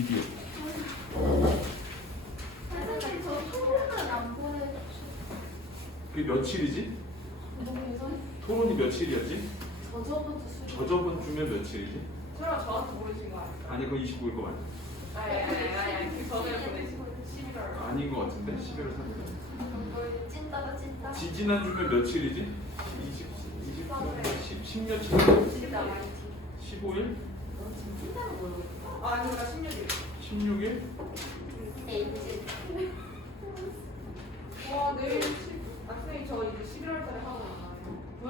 비디오. 선생님 저 토론은 안 보내줘. 그게 며칠이지? 모르겠어요? 토론이 며칠이었지? 저저번 주 수요일. 저번 주면 며칠이지? 설마 저한테 모르신 거 아니에요? 아니 그건 29일 거 맞아. 아니 그 전에 보내신 11월. 아닌 거 같은데? 11월 3일. 찐따다 찐따. 지지난 주면 며칠이지? 10며칠? 15일? 찐따는 모르겠어. 아니 나 16일. 16일? 에이지. 와 내일 선생님 저 이제 11월 달에 하고 나가요. 왜?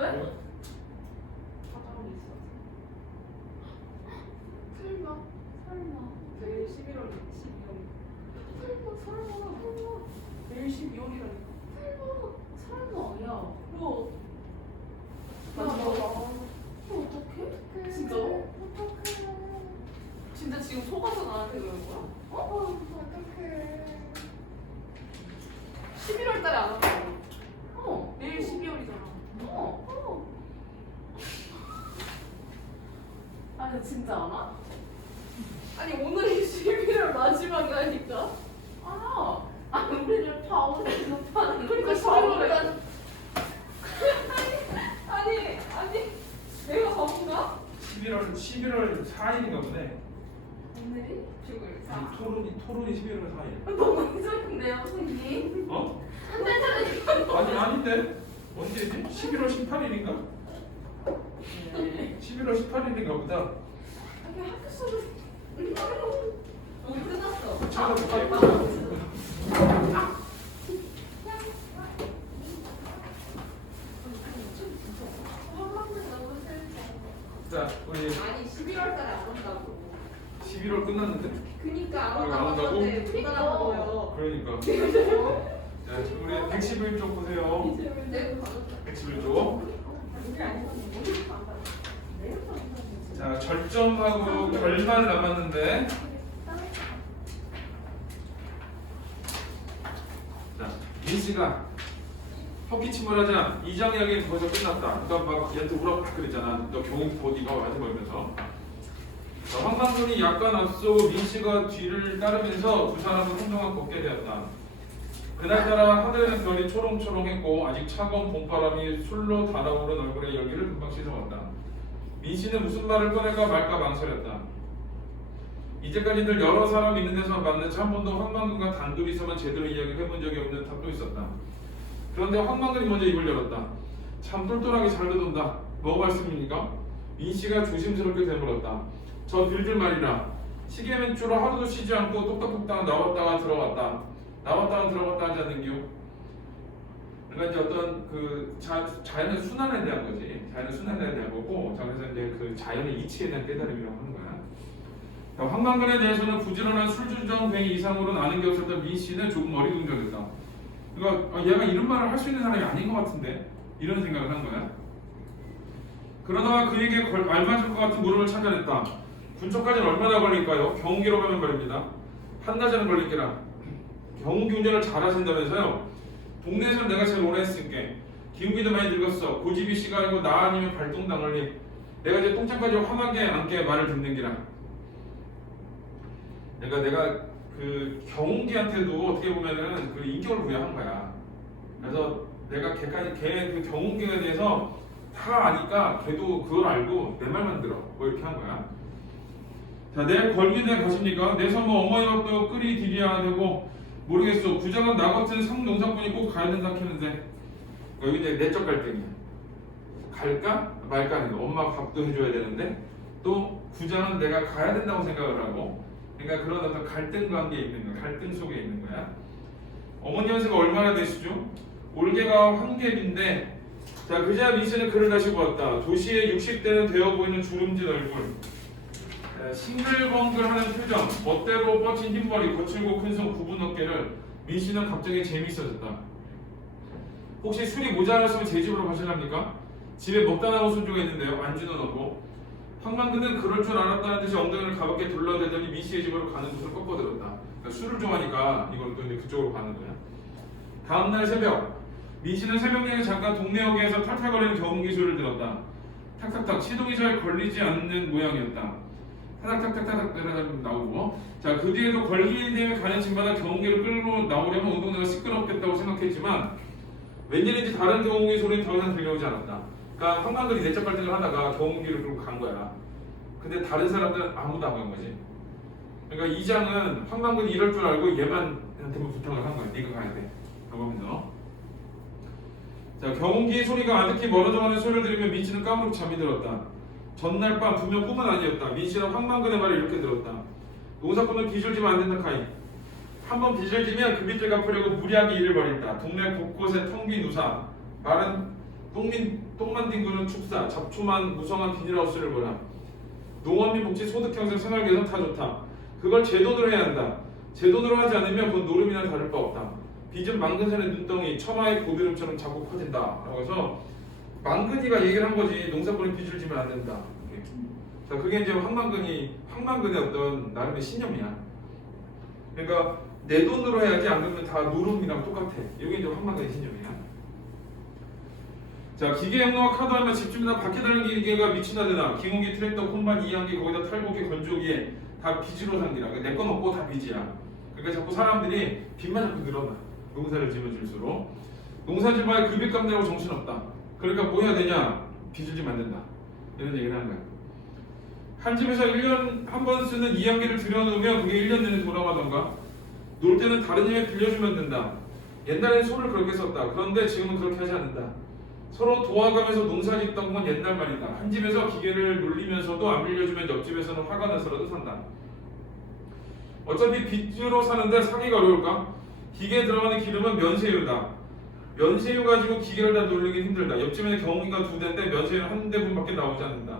사정이 있어. 설마. 내일 11월 12월. 설마. 내일 12월이라니까. 설마. 야. 뭐? 맞아. 맞아. 어떡해? 진짜로? 어떡해. 진짜 지금 속아서 나한테 그러는 거야? 어떡해. 11월 달에 안 한다고. 내일 12월이잖아. 아니 진짜 안 와? 아니 오늘이 11월 마지막이라니까. 알아. 아니 우리를 파오는 높아는 그러니까 11월에. 아니 내가 바본가? 11월 4일인가 보네. 오늘이? 지금 아니, 토론이 11월 4일. 너무 이상한데요 선생님? 어? 한 달 전에 아니 아닌데? 언제지? 11월 18일인가? 네. 11월 18일인가 보다. 여기 학교 수업 우리 끝났어. 찾아볼게. 자, 우리 아니 11월 달에 안 온다고. 11월 끝났는데? 그니까 안 안 온다고 온다고? 하는데 못 알아보고요. 그러니까. 자, 우리 111쪽 보세요. 내가 받았다. 111쪽. 우리 아니면 모르겠어 안 받았어. 자, 절점하고 결만 남았는데. 자, 민씨가 헛기침을 하자. 이장약이 벌써 끝났다. 그러니까 막 얘한테 우락부락 그랬잖아. 너 경욱 어디가 와서 걸면서. 자, 황만근이 약간 앞서고 민씨가 뒤를 따르면서 두 사람은 한동안 걷게 되었다. 그날따라 하늘에는 별이 초롱초롱했고 아직 차가운 봄바람이 술로 달아오른 얼굴에 열기를 금방 씻어왔다. 민씨는 무슨 말을 꺼낼까 말까 망설였다. 이제까지 늘 여러 사람 있는 데서만 만났지 한 번도 황만근과 단둘이서만 제대로 이야기를 해본 적이 없는 탑도 있었다. 그런데 황만근이 먼저 입을 열었다. 참 똘똘하게 잘 듣는다. 뭐 말씀입니까? 민씨가 조심스럽게 되물었다. 저 빌들 말이라 시계맨주로 하루도 쉬지 않고 똑딱똑딱 나왔다가 들어갔다. 나왔다가 들어갔다 하지 않는기요? 그러니까 이제 어떤 그 자연의 순환에 대한 거지. 자연의 순환에 대한 거고, 자 그래서 이제 그 자연의 이치에 대한 깨달음이라고 하는 거야. 자, 황만근에 대해서는 부지런한 술주정뱅이 이상으로는 아는 게 없었던 민 씨는 조금 어리둥절했다. 그러니까 얘가 이런 말을 할 수 있는 사람이 아닌 것 같은데 이런 생각을 한 거야. 그러다가 그에게 알맞을 것 같은 물음을 찾아냈다. 군청까지는 얼마나 걸릴까요? 경기로 가면 말입니다. 한나절은 걸릴게라. 경운기 운전을 잘하신다면서요? 동네에서는 내가 제일 오래 했으니까 기운기도 많이 늙었어. 고집이 씨가 아니고 나 아니면 발동당을리. 내가 이제 똥장까지 험하게 앉게 말을 듣는 기라. 내가 그 경운기한테도 어떻게 보면은 그 인격을 부여한 거야. 그래서 내가 걔 그 경운기에 대해서 다 아니까 걔도 그걸 알고 내 말만 들어. 뭐 이렇게 한 거야. 자, 내일 걸기대 가십니까? 내 선모 어머니가 또 끓이 디려야 되고 모르겠어. 부장은 나 같은 상농사꾼이 꼭 가야 된다 했는데 여기 이제 내적 갈등이야. 갈까 말까 하는 거. 엄마 밥도 해줘야 되는데 또 부장은 내가 가야 된다고 생각을 하고 그러니까 그런 어떤 갈등 관계에 있는 거야. 갈등 속에 있는 거야. 어머니 연세가 얼마나 되시죠? 올해가 환갑인데 자 그제야 민씨는 글을 다시 보았다. 도시의 60대는 되어 보이는 주름진 얼굴 싱글벙글하는 표정, 멋대로 뻗친 흰머리, 거칠고 큰 손 굽은 어깨를 민씨는 갑자기 재미있어졌다. 혹시 술이 모자랐으면 제 집으로 가실랍니까? 집에 먹다 남은 손주가 있는데요. 안주는 없고 황만근은 그럴 줄 알았다는 듯이 엉덩이를 가볍게 둘러대더니 민씨의 집으로 가는 곳을 꺾어들었다. 그러니까 술을 좋아하니까 이걸 또 이제 그쪽으로 가는 거야. 다음날 새벽 민씨는 새벽녘에 잠깐 동네역에서 탈탈거리는 경운기 소리를 들었다. 탁탁탁 시동이 잘 걸리지 않는 모양이었다. 타닥타닥타닥 내려가지고 나오고. 자, 그 뒤에도 걸리대에 가는 집마다 경운기를 끌고 나오려면 운동장가 시끄럽겠다고 생각했지만 웬일인지 다른 경운기 소리는 더 이상 들려오지 않았다. 그러니까 한강들이 내적 갈등을 하다가 경운기를 끌고 간 거야. 근데 다른 사람들은 아무도 안 간 거지. 그러니까 이장은 황방근이 이럴 줄 알고 얘만한테 뭐 부탁을 한 거야. 네가 가야 돼. 보면서. 자, 경운기 소리가 아득히 멀어져가는 소리를 들으면 민씨는 까무룩 잠이 들었다. 전날 밤 분명 꿈은 아니었다. 민씨는 황방근의 말을 이렇게 들었다. 농사꾼은 빚을 지면 안 된다 카이. 한번 빚을 지면 그 빚을 갚으려고 무리하게 일을 벌였다. 동네 곳곳에 텅 빈 우산, 마른 똥만 뒹구는 축사, 잡초만 무성한 비닐하우스를 보라. 농업민 복지 소득 형성 생활 개선 다 좋다. 그걸 제 돈으로 해야 한다. 제 돈으로 하지 않으면 그건 노름이나 다를 바 없다. 빚은 망근산의 눈덩이, 처마의 고드름처럼 자꾸 커진다. 라고 해서 망근이가 얘기를 한 거지. 농사꾼이 빚을 지면 안 된다. 자, 그게 이제 황망근의 어떤 나름의 신념이야. 그러니까 내 돈으로 해야지 안 그러면 다 노름이랑 똑같아. 이게 이제 황망근의 신념이야. 자, 기계 영농과 카드하면 집주마다 바퀴 달린 기계가 미친다드나 기공기, 트랙터, 콤반, 이항기, 거기다 탈곡기, 건조기에 다 빚으로 산기라. 내 건 없고 다 빚이야. 그러니까 자꾸 사람들이 빚만 자꾸 늘어나. 농사를 지어줄수록 농사지마에 그 빚 갚느라고 정신없다. 그러니까 뭐 해야 되냐? 빚을 지면 안 된다. 이런 얘기를 하는 거야. 한 집에서 1년 한 번 쓰는 이항기를 들여놓으면 그게 1년 내내 돌아가던가. 놀 때는 다른 집에 빌려주면 된다. 옛날에는 소를 그렇게 썼다. 그런데 지금은 그렇게 하지 않는다. 서로 도와가면서 농사 짓던 건 옛날 말이다. 한 집에서 기계를 놀리면서도 안 빌려주면 옆집에서는 화가 나서라도 산다. 어차피 빚으로 사는데 사기가 어려울까? 기계에 들어가는 기름은 면세유다. 면세유 가지고 기계를 다 놀리기 힘들다. 옆집에는 경운기가 2대인데 면세유는 한 대분밖에 나오지 않는다.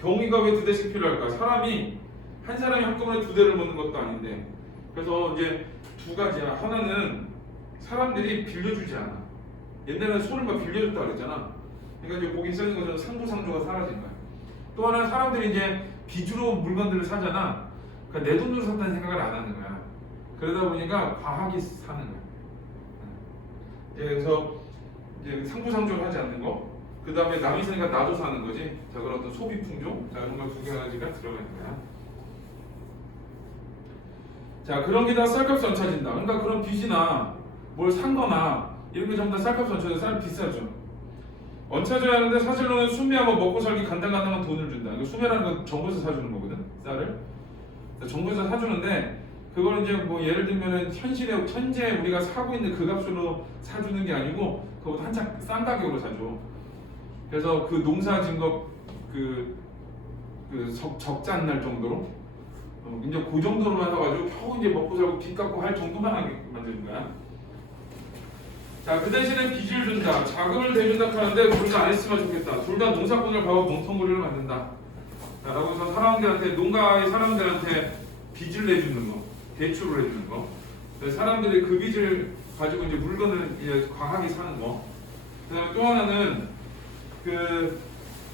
경운기가 왜 2대씩 필요할까? 한 사람이 한꺼번에 2대를 먹는 것도 아닌데. 그래서 이제 두 가지야. 하나는 사람들이 빌려주지 않아. 옛날에는 소를 막 빌려줬다 그랬잖아. 그러니까 이제 거기 써있는 것처럼 상부상조가 사라진 거야. 또 하나는 사람들이 이제 빚으로 물건들을 사잖아. 그러니까 내 돈으로 샀다는 생각을 안 하는 거야. 그러다 보니까 과하게 사는 거야. 그래서 이제 상부상조를 하지 않는 거. 그 다음에 남이 사니까 나도 사는 거지. 자, 그런 어떤 소비 풍조. 자, 이런 걸 두 가지가 들어가는 거야. 자, 그런 게 다 쌀값이 얹혀진다. 그러니까 그런 빚이나 뭘 산 거나 이런 게 전부 다 쌀값이 얹혀져 쌀 비싸죠. 얹혀져야 하는데 사실로는 수매하고 먹고 살기 간당간당한 돈을 준다. 이거 수매라는 건 정부에서 사주는 거거든. 쌀을. 정부에서 사주는데 그거는 이제 뭐 예를 들면은 현재 우리가 사고 있는 그 값으로 사주는 게 아니고 그거보다 한참 싼 가격으로 사줘. 그래서 그 농사 진거 적자 날 정도로 이제 그 정도로만 사가지고 겨우 이제 먹고 살고 빚 갚고 할 정도만 하게 만드는 거야. 자, 그 대신에 빚을 준다. 자금을 대준다 하는데 둘 다 안 했으면 좋겠다. 둘 다 농사꾼을 봐고 멍텅구리를 만든다. 자, 라고 해서 농가의 사람들한테 빚을 내주는 거, 대출을 해주는 거. 사람들이 그 빚을 가지고 이제 물건을 이제 과하게 사는 거. 그다음에 또 하나는 그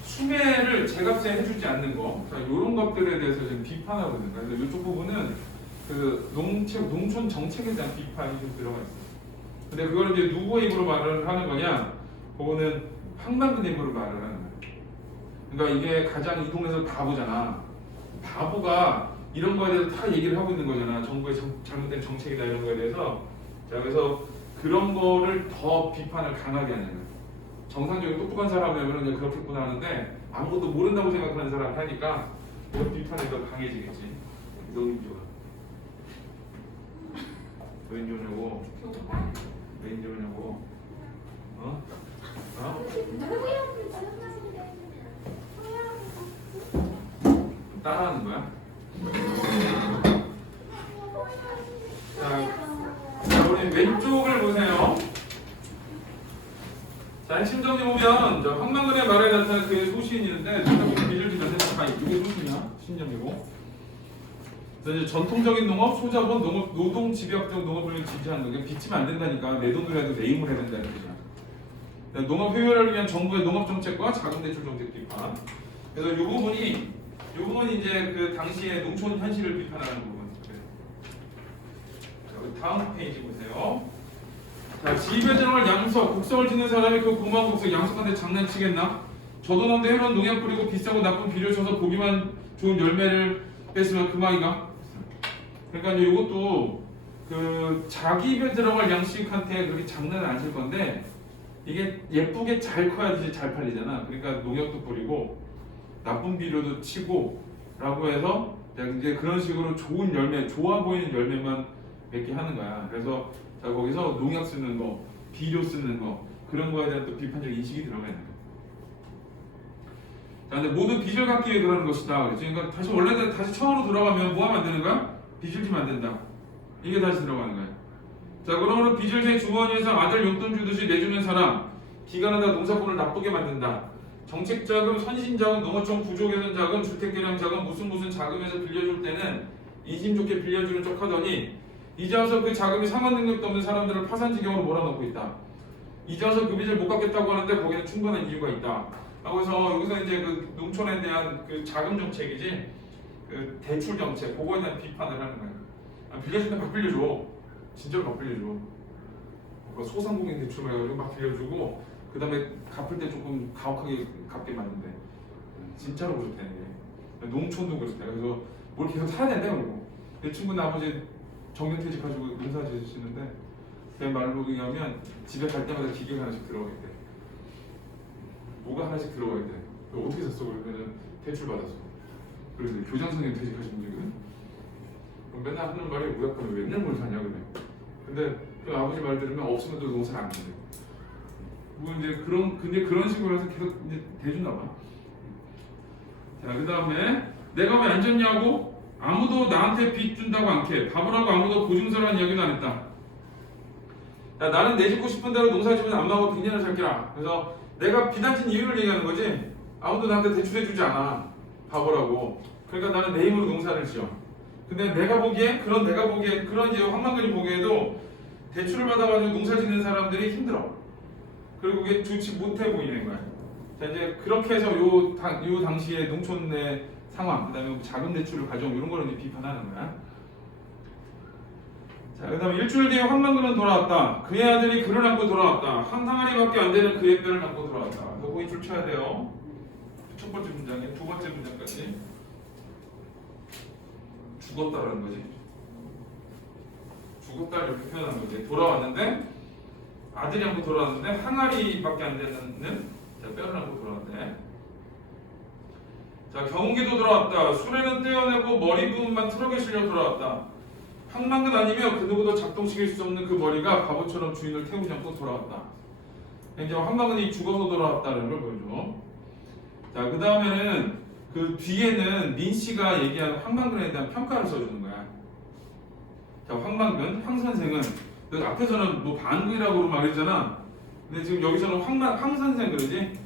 수매를 제값에 해주지 않는 거. 자, 이런 것들에 대해서 지금 비판하고 있는 거예요. 그래서 이쪽 부분은 그 농촌 정책에 대한 비판이 좀 들어가 있어요. 근데 그걸 이제 누구의 입으로 말을 하는 거냐? 그거는 황방근 입으로 말을 하는 거예요. 그러니까 이게 가장 이 동네에서 바보잖아. 바보가 이런 거에 대해서 다 얘기를 하고 있는 거잖아. 정부의 잘못된 정책이다 이런 거에 대해서. 자, 그래서 그런 거를 더 비판을 강하게 하는 거예요. 정상적인 똑똑한 사람이면 이제 그렇겠구나 하는데 아무것도 모른다고 생각하는 사람이 하니까 그 비판이 더 강해지겠지. 노인조가. 왠지 오냐고? 왠지 오냐고? 어? 어? 따라하는 거야? 자, 우리 왼쪽을 보세요. 자, 핵심정리 보면 황망근의 말에 나타난 그의 소신이 있는데 빚을 지면 된다. 이게 소신이야. 신념이고. 그래서 이제 전통적인 농업, 소자본, 농업, 노동, 집약적 농업을 지지하는 거예요. 빚지면 안 된다니까. 내 돈으로 해도 내 힘을 해야 된다는 거죠. 농업 효율화를 위한 정부의 농업 정책과 자금 대출 정책 비판. 그래서 이 부분이 이제 그 당시의 농촌 현실을 비판하는 부분. 자, 다음 페이지 보세요. 자, 지입에 들어갈 양석, 곡석을 짓는 사람이 그 고마운 곡석 양석한테 장난치겠나? 저도 남도 해놓은 농약 뿌리고 비싸고 나쁜 비료 쳐서 보기만 좋은 열매를 뺐으면 금방이가. 그러니까 이제 이것도 그 자기 입에 들어갈 양식한테 그렇게 장난을 안 칠 건데 이게 예쁘게 잘 커야지 잘 팔리잖아. 그러니까 농약도 뿌리고 나쁜 비료도 치고 라고 해서 이제 그런 식으로 좋은 열매, 좋아 보이는 열매만 맺게 하는 거야. 그래서 자 거기서 농약 쓰는 거, 비료 쓰는 거 그런 거에 대한 또 비판적 인식이 들어가 있는 거야. 자, 근데 모두 빚을 갚기 위해 그러는 것이다. 그렇지? 그러니까 다시 원래대로 다시 처음으로 돌아가면 뭐 하면 안 되는 거야? 빚을 지면 안 된다. 이게 다시 들어가는 거야. 자, 그러므로 빚을 제 주머니에서 아들 용돈 주듯이 내주는 사람, 기간하다 농사꾼을 나쁘게 만든다. 정책자금, 선신자금, 농어촌 구조개선자금, 주택개량자금 무슨 자금에서 빌려줄 때는 이심 좋게 빌려주는 척 하더니 이제 와서 그 자금이 상환 능력도 없는 사람들을 파산지경으로 몰아넣고 있다. 이제 와서 그 빚을 못 갚겠다고 하는데 거기는 충분한 이유가 있다. 라고 해서 여기서 이제 그 농촌에 대한 그 자금 정책이지 그 대출 정책 그거에 대한 비판을 하는 거예요. 아, 빌려주면 막 빌려줘. 진짜로 막 빌려줘. 그러니까 소상공인 대출 해가지고 막 빌려주고 그 다음에 갚을 때 조금 가혹하게 갚게 만든대. 진짜로 그렇대. 농촌도 그렇대. 그래서 뭘 계속 사야 된대 그러고. 내 친구는 아버지 정년퇴직하시고 농사 지으시는데 제 말로 얘기하면 집에 갈 때마다 기계가 하나씩 들어가겠대. 뭐가 하나씩 들어가겠대. 어떻게 샀어? 그러면은 대출 받았어. 그래서 교장 선생님 퇴직하신 분이거든. 그럼 맨날 하는 말이 우리 아빠는 왜 맨날 뭘 사냐 그래. 근데 그 아버지 말 들으면 없으면 또 농사를 안 된대. 뭐 이제 그런 식으로 해서 계속 이제 대주나 봐. 자, 그 다음에 내가 왜 안 줬냐고? 아무도 나한테 빚 준다고 않게 바보라고 아무도 보증서라는 이야기는 안 했다. 야, 나는 내짓고 싶은 대로 농사 지면 안 나오고 100년을 살기라. 그래서 내가 빚 안 진 이유를 얘기하는 거지 아무도 나한테 대출해주지 않아. 바보라고. 그러니까 나는 내 힘으로 농사를 지어. 근데 내가 보기에 그런 이제 황만근이 보기에도 대출을 받아가지고 농사 짓는 사람들이 힘들어. 그리고 그게 좋지 못해 보이는 거야. 자, 이제 그렇게 해서 요 당시에 농촌 내 상황, 그 다음에 자금 대출을 가져온 이런 거를 이제 비판하는 거야. 자, 그 다음에 일주일 뒤에 황만근은 돌아왔다. 그의 아들이 그를 안고 돌아왔다. 한 항아리밖에 안 되는 그의 뼈를 안고 돌아왔다. 요거 인출 쳐야 돼요. 첫 번째 문장에 두 번째 문장까지. 죽었다라는 거지. 죽었다 이렇게 표현하는 거지. 돌아왔는데 아들이 안고 돌아왔는데 항아리밖에 안 되는 뼈를 안고 돌아왔대. 자, 경운기도 돌아왔다. 수레는 떼어내고 머리 부분만 트럭에 실려 돌아왔다. 황만근 아니면 그 누구도 작동시킬 수 없는 그 머리가 바보처럼 주인을 태우지 않고 돌아왔다. 이제 황만근이 죽어서 돌아왔다는 걸 보여줘. 자, 그 다음에는 그 뒤에는 민 씨가 얘기하는 황만근에 대한 평가를 써주는 거야. 자, 황만근, 황 선생은 그 앞에서는 뭐 반국이라고 말했잖아. 근데 지금 여기서는 황 선생 그러지?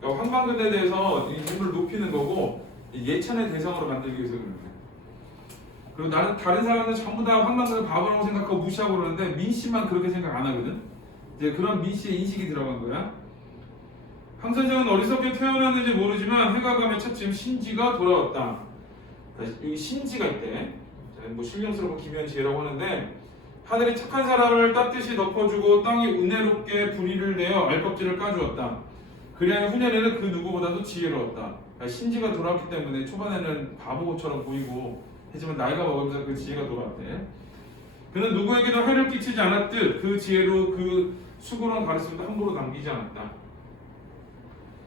그러니까 황만근에 대해서 이 인물을 높이는 거고 예찬의 대상으로 만들기 위해서 그런 거야. 그리고 나는 다른 사람들은 전부 다 황만근을 바보라고 생각하고 무시하고 그러는데 민 씨만 그렇게 생각 안 하거든. 이제 그런 민 씨의 인식이 들어간 거야. 황 선생은 어리석게 태어났는지 모르지만 해가 가면 차츰 신지가 돌아왔다. 여기 신지가 있대. 뭐 신령스럽고 기묘한 지혜라고 하는데 하늘이 착한 사람을 따뜻이 덮어주고 땅이 은혜롭게 불의를 내어 알껍질을 까주었다. 그리하여 후년에는 그 누구보다도 지혜로웠다. 그러니까 신지가 돌아왔기 때문에 초반에는 바보처럼 보이고 하지만 나이가 먹으면서 그 지혜가 돌아왔대. 그는 누구에게도 해를 끼치지 않았듯 그 지혜로 그 수고로운 가르침도 함부로 남기지 않았다.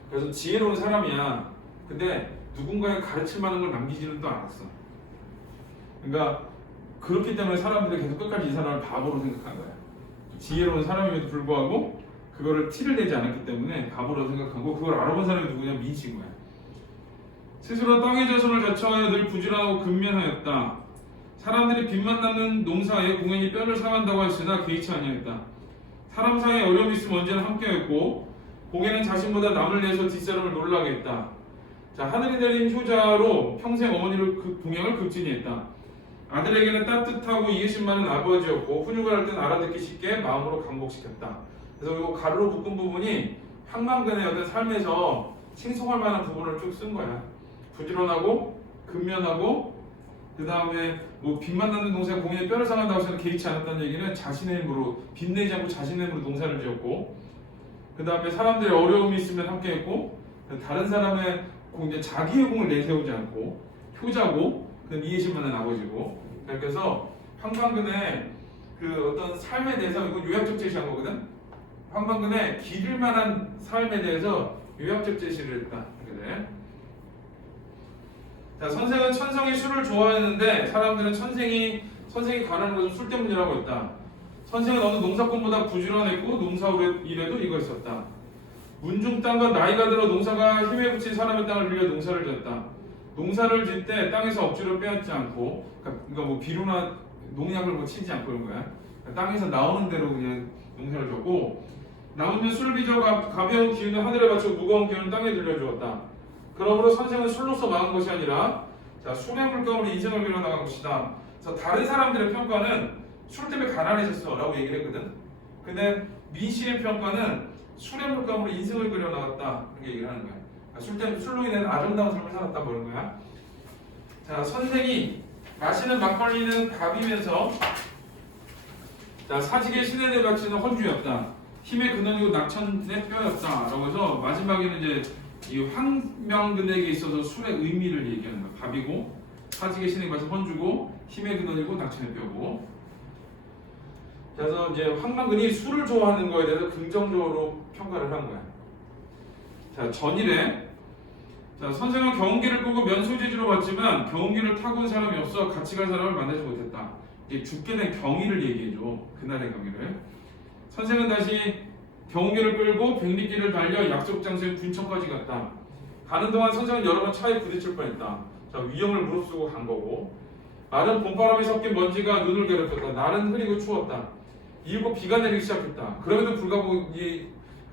그래서 지혜로운 사람이야. 근데 누군가의 가르칠 만한 걸 남기지는 또 않았어. 그러니까 그렇기 때문에 사람들이 계속 끝까지 이 사람을 바보로 생각한 거야. 지혜로운 사람임에도 불구하고 그거를 티를 내지 않았기 때문에 바보로 생각하고 그걸 알아본 사람이 누구냐? 민씨인 거야. 스스로 땅의 자손을 자청하여 늘 부지런하고 근면하였다. 사람들이 빚만 남는 농사에 공연히 뼈를 상한다고 했으나 개의치 아니하였다. 사람 사이에 어려움이 있으면 언제나 함께했고 공예는 자신보다 남을 내서 뒷사람을 놀라게 했다. 자, 하늘이 내린 효자로 평생 어머니를 동양을 극진히 했다. 아들에게는 따뜻하고 이해심 많은 아버지였고 훈육을 할 땐 알아듣기 쉽게 마음으로 감복시켰다. 그래서 이 가루로 묶은 부분이 황만근의 어떤 삶에서 칭송할 만한 부분을 쭉 쓴 거야. 부지런하고 근면하고 그 다음에 뭐 빚만 남는 농사에 공연히 뼈를 상한다고 해서 개의치 않았다는 얘기는 자신의 힘으로 빚내지 않고 자신의 힘으로 농사를 지었고 그 다음에 사람들의 어려움이 있으면 함께했고 다른 사람의 이제 자기의 공을 내세우지 않고 효자고 그 이해신문은 아버지고. 그래서 황방근의 그 어떤 삶에 대해서 이거 요약적 제시한 거거든. 황방근의 기를 만한 삶에 대해서 요약적 제시를 했다. 그래. 자, 선생은 천성이 술을 좋아했는데 사람들은 선생이 관하는 것은 술 때문이라고 했다. 선생은 어느 농사꾼보다 부지런했고 농사 일에도 이거 있었다. 문중 땅과 나이가 들어 농사가 힘에 붙인 사람의 땅을 빌려 농사를 지었다. 농사를 짓 때 땅에서 억지로 빼앗지 않고, 그러니까 뭐 비료나 농약을 뭐 치지 않고 이런 거야. 그러니까 땅에서 나오는 대로 그냥 농사를 졌고, 나무는 술을 빚어 가벼운 기운을 하늘에 받쳐 무거운 기운을 땅에 들려주었다. 그러므로 선생은 술로서 망한 것이 아니라 자, 술의 물감으로 인생을 밀어나간 것이다. 그래서 다른 사람들의 평가는 술 때문에 가난해졌어 라고 얘기를 했거든. 근데 민씨의 평가는 술의 물감으로 인생을 그려나갔다 이렇게 얘기를 하는 거야. 그러니까 술로 인해 아름다운 삶을 살았다 그런 거야. 자, 선생이 마시는 막걸리는 밥이면서 자, 사직의 신에 바치는 헌주였다. 힘의 근원이고 낙천의 뼈였다 라고 해서 마지막에는 이제 이 황명근에게 있어서 술의 의미를 얘기하는 거야. 밥이고 사직의 신에 바친 헌주고 힘의 근원이고 낙천의 뼈고. 그래서 이제 황명근이 술을 좋아하는 거에 대해서 긍정적으로 평가를 한 거야. 자, 전일에 자, 선생은 경운기를 끄고 면소지주로 갔지만 경운기를 타고 온 사람이 없어 같이 갈 사람을 만나지 못했다. 이제 죽게 된 경위를 얘기해줘. 그날의 경위를. 선생은 다시 경운기를 끌고 백리길을 달려 약속 장소인 분천까지 갔다. 가는 동안 선생은 여러 번 차에 부딪힐 뻔했다. 자, 위험을 무릅쓰고 간 거고. 마른 봄바람이 섞인 먼지가 눈을 괴롭혔다. 날은 흐리고 추웠다. 이후 비가 내리기 시작했다. 그럼에도 불구하고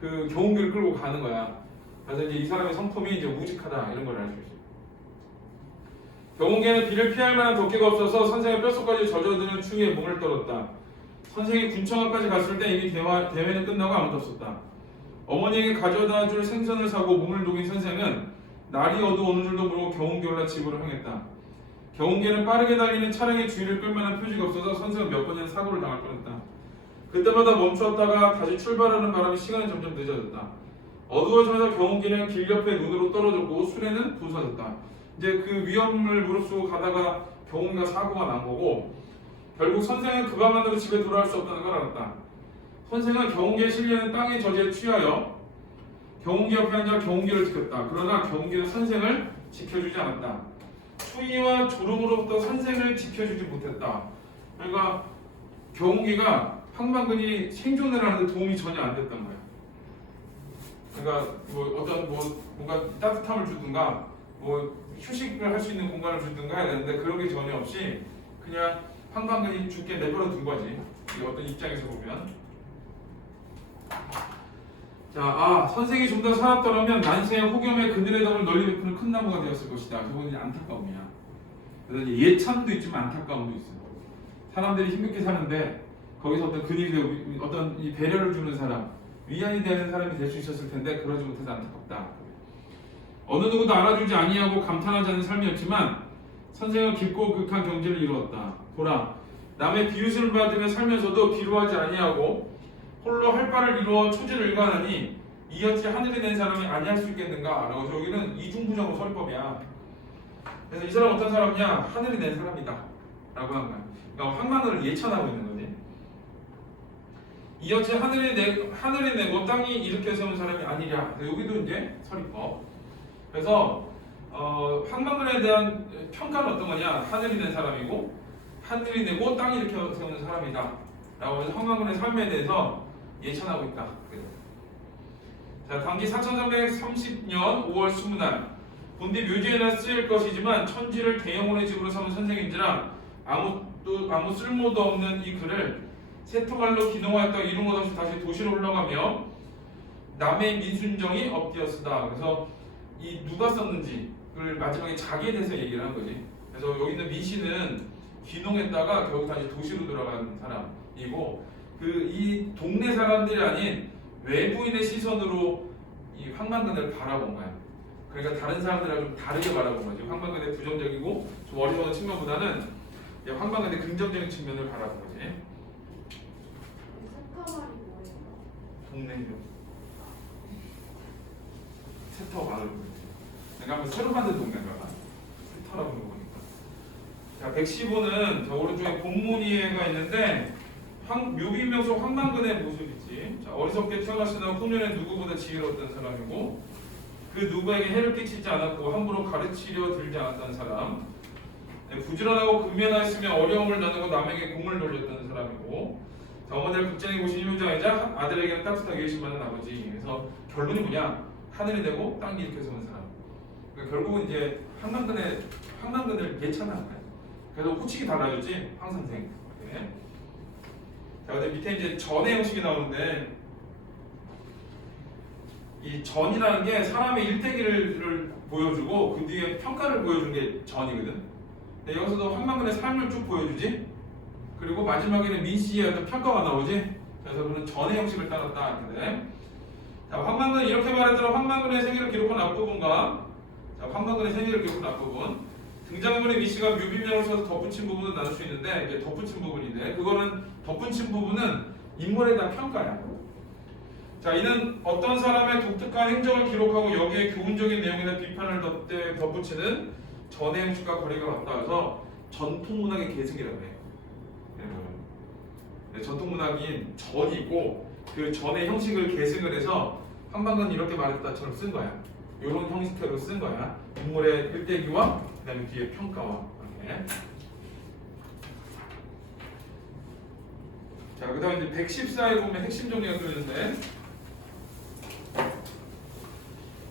그 경운기를 끌고 가는 거야. 그래서 이제 이 사람의 성품이 이제 우직하다 이런 걸 알 수 있어요. 경운기에는 비를 피할 만한 덮개가 없어서 선생의 뼛속까지 젖어드는 추위에 몸을 떨었다. 선생이 군청까지 갔을 때 이미 대회는 끝나고 아무도 없었다. 어머니에게 가져다 줄 생선을 사고 몸을 녹인 선생은 날이 어두워오는 줄도 모르고 경운기에 올라 집으로 향했다. 경운기에는 빠르게 달리는 차량의 주위를 끌 만한 표지가 없어서 선생은 몇 번이나 사고를 당할 뻔했다. 그때마다 멈추었다가 다시 출발하는 바람에 시간이 점점 늦어졌다. 어두워지면서 경운기는 길 옆에 눈으로 떨어졌고 수레는 부서졌다. 이제 그 위험을 무릅쓰고 가다가 경운기가 사고가 난 거고, 결국 선생은 그 밤만으로 집에 돌아갈 수 없다는 걸 알았다. 선생은 경운기에 실리는 땅의 저지에 취하여 경운기 옆에 앉아 경운기를 지켰다. 그러나 경운기는 선생을 지켜주지 않았다. 추위와 졸음으로부터 선생을 지켜주지 못했다. 그러니까 경운기가 황방근이 생존을 하는데 도움이 전혀 안 됐던 거야. 그러니까 뭔가 따뜻함을 주든가 뭐 휴식을 할 수 있는 공간을 주든가 해야 되는데 그런 게 전혀 없이 그냥 황방근이 죽게 내버려 둔 거지. 이 어떤 입장에서 보면. 자, 선생이 좀 더 살았더라면 난생의 혹염에 그늘의 덤을 널리 베푸는 큰 나무가 되었을 것이다. 그건 안타까움이야. 그래서 예참도 있지만 안타까움도 있어. 사람들이 힘겹게 사는데 거기서 어떤 그늘이 되고 어떤 이 배려를 주는 사람, 위안이 되는 사람이 될 수 있었을 텐데 그러지 못해서 안타깝다. 어느 누구도 알아주지 아니하고 감탄하지 않는 삶이었지만 선생은 깊고 극한 경지를 이루었다. 보라, 남의 비웃음을 받으며 살면서도 비루하지 아니하고 홀로 할 바를 이루어 초지를 일관하니 이어치 하늘이 낸 사람이 아니할 수 있겠는가? 라고 여기는 이중부정어 설법이야. 그래서 이 사람 어떤 사람이냐? 하늘이 낸 사람이다 라고 한 거야. 그러니까 황만을 예찬하고 있는 거지. 이어치 하늘이 내고 땅이 일으켜 세운 사람이 아니랴. 여기도 이제 설이법. 그래서 황만근에 대한 평가는 어떤 거냐? 하늘이 낸 사람이고 하늘이 내고 땅이 일으켜 세우는 사람이다 라고 해서 황만근의 삶에 대해서 예찬하고 있다. 자, 당기 4330년 5월 20날 본디 묘지에나 쓰일 것이지만 천지를 대영혼의 집으로 삼은 선생인지라 아무 쓸모도 없는 이 글을 세토말로 기농하였다가 이룬 것 없이 다시 도시로 흘러가며 남의 민순정이 엎드렸으다. 그래서 이 누가 썼는지를 마지막에 자기에 대해서 얘기를 한 거지. 그래서 여기 있는 민씨는 귀농했다가 결국 다시 도시로 돌아간 사람이고 이 동네 사람들이 아닌 외부인의 시선으로 이 황만근을 바라본 거야. 그러니까 다른 사람들하고 좀 다르게 바라본 거지. 황만근의 부정적이고 좀 어리석은 측면보다는 황만근의 긍정적인 측면을 바라본 거지. 세타말이 뭐예요? 동네 이름. 세터 마을. 내가 한번 새로 만든 동네인가 봐. 세터라고 보니까. 자, 115는 자, 오른쪽에 본문이가 있는데 묘비명소 황만근의 모습이지. 자, 어리석게 태어났으나 후년에 누구보다 지혜로웠던 사람이고 그 누구에게 해를 끼치지 않았고 함부로 가르치려 들지 않았던 사람. 네, 부지런하고 근면하였으며 어려움을 나누고 남에게 공을 돌렸던 사람이고 자, 어머니를 극장에 모신 효자이자 아들에게는 따뜻하게 의심하는 아버지. 그래서 결론이 뭐냐? 하늘이 되고 땅이 일으켜 세운 사람. 그러니까 결국은 이제 황만근을 예찬한 거야. 그래서 호칭이 달라졌지. 황선생. 네. 자, 근데 밑에 이제 전의 형식이 나오는데 이 전이라는 게 사람의 일대기를 보여주고 그 뒤에 평가를 보여주는 게 전이거든. 근데 여기서도 황만근의 삶을 쭉 보여주지. 그리고 마지막에는 민씨의 어떤 평가가 나오지. 그래서 그는 전의 형식을 따랐다. 이렇게. 자, 황만근은 이렇게 말했더라. 황만근의 생애를 기록한 앞부분과 자, 황만근의 생애를 기록한 앞부분. 등장인물의 미씨가 묘비명을 써서 덧붙인 부분을 나눌 수 있는데 이제 덧붙인 부분인데 그거는 덧붙인 부분은 인물에 대한 평가야. 자, 이는 어떤 사람의 독특한 행적을 기록하고 여기에 교훈적인 내용이나 비판을 덧붙이는 전의 형식과 거리가 같다. 그래서 전통문학의 계승이라고 해. 네, 전통문학인 전이고 그 전의 형식을 계승을 해서 황만근이 이렇게 말했다처럼 쓴 거야. 이런 형식대로 쓴 거야. 인물의 일대기와 그다음에 뒤에 평가와 이렇게. 자, 그다음에 이제 114에 보면 핵심 정리가 또 있는데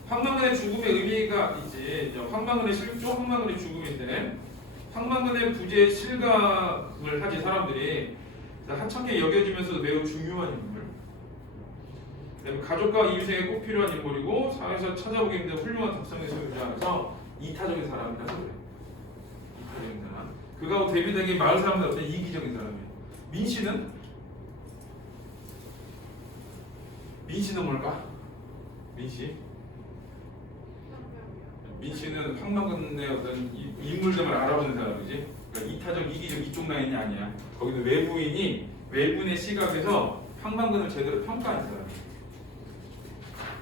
황만근의 죽음의 의미가 있지. 황만근의 실조, 황만근의 죽음인데 황만근의 부재에 실감을 하지 사람들이 하찮게 여겨지면서도 매우 중요한 인물. 가족과 이웃에게 꼭 필요한 인물이고 사회에서 찾아보기 힘든 훌륭한 덕성의 소유자라서 이타적인 사람이라고 그래. 이타적인 사람. 그가 대비되게 마을 사람들 어떤 이기적인 사람이에요. 민씨는 뭘까? 민씨는 황만근의 어떤 인물들을 알아보는 사람이지. 그러니까 이타적, 이기적 이쪽 라인이 아니야. 거기는 외부인의 시각에서 황만근을 제대로 평가하는 사람이야.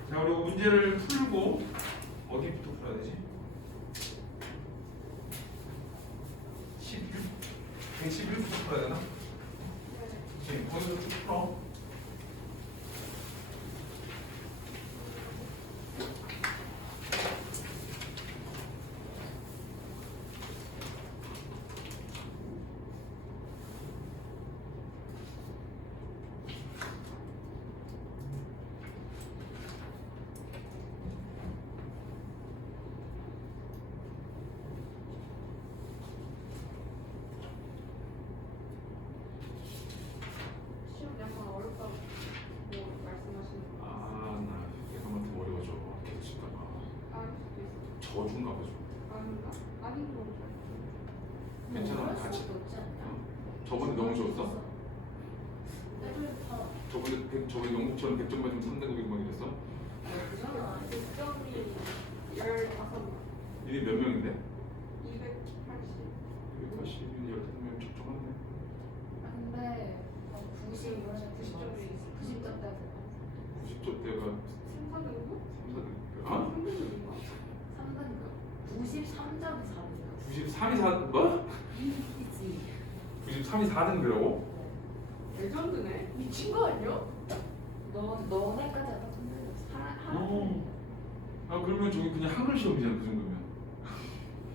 자, 그리고 문제를 풀고 어디부터 풀어야 되지? 111부터 풀어야 되나? 네, 거기서 쭉 풀어. 시험 약간 어렵다고 말씀하시는 거. 나 얘가 더 어려워져. 계속 싶다가 아닐 수도 있어. 저준가 보죠. 아닌가? 아닌 거 같아. 괜찮아, 같이. 저번에 너무 좋았어? 저번에 영국처럼 100점 맞으면 3등급이고 막 이랬어? 그잖아. 득점이 15명. 니네 몇 명인데? 280. 180인 15명 적정하네. 근데 90점 때 90점 대가 3, 4등급? 3, 4등. 3등급인가? 3등급 93점이 4등급 93이 4, 뭐? 이지 93이 4등급이라고? 레전드네? 미친 거 아니야? 너네까지 하다 그러면 저기 그냥 한글 시험이잖아 그 정도면.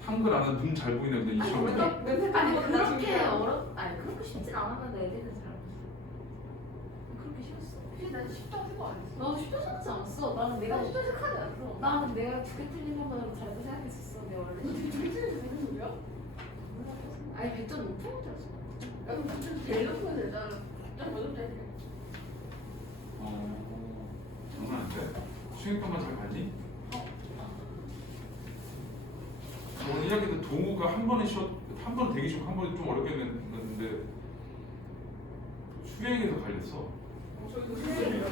한글 아는 눈 잘 보이는 그냥 이 시험이야. 아니 그렇게 아니 그렇게 쉽진 않았는데 애들은 잘 그렇게 쉬웠어. 근데 난 쉽다고 생각 안 했어. 나도 쉽게 생각하지 않았어. 나는 내가 쉽다 생각하지 않았어. 나는 내가 두 개 틀린 것만 잘도 생각했었어. 내가 원래 무슨 소리야? 아니 100점 높은 줄 알았어. 야, 그럼 진짜 제일 높은 애 나는 딱 먼저 돼. 장난 안 돼? 수행평가 잘 가니? 오늘 이야기도 동우가 한 번에 되게 쉽고 한 번에 좀 어렵게 했는데 수행에서 갈렸어. 저희도 수행이잖아.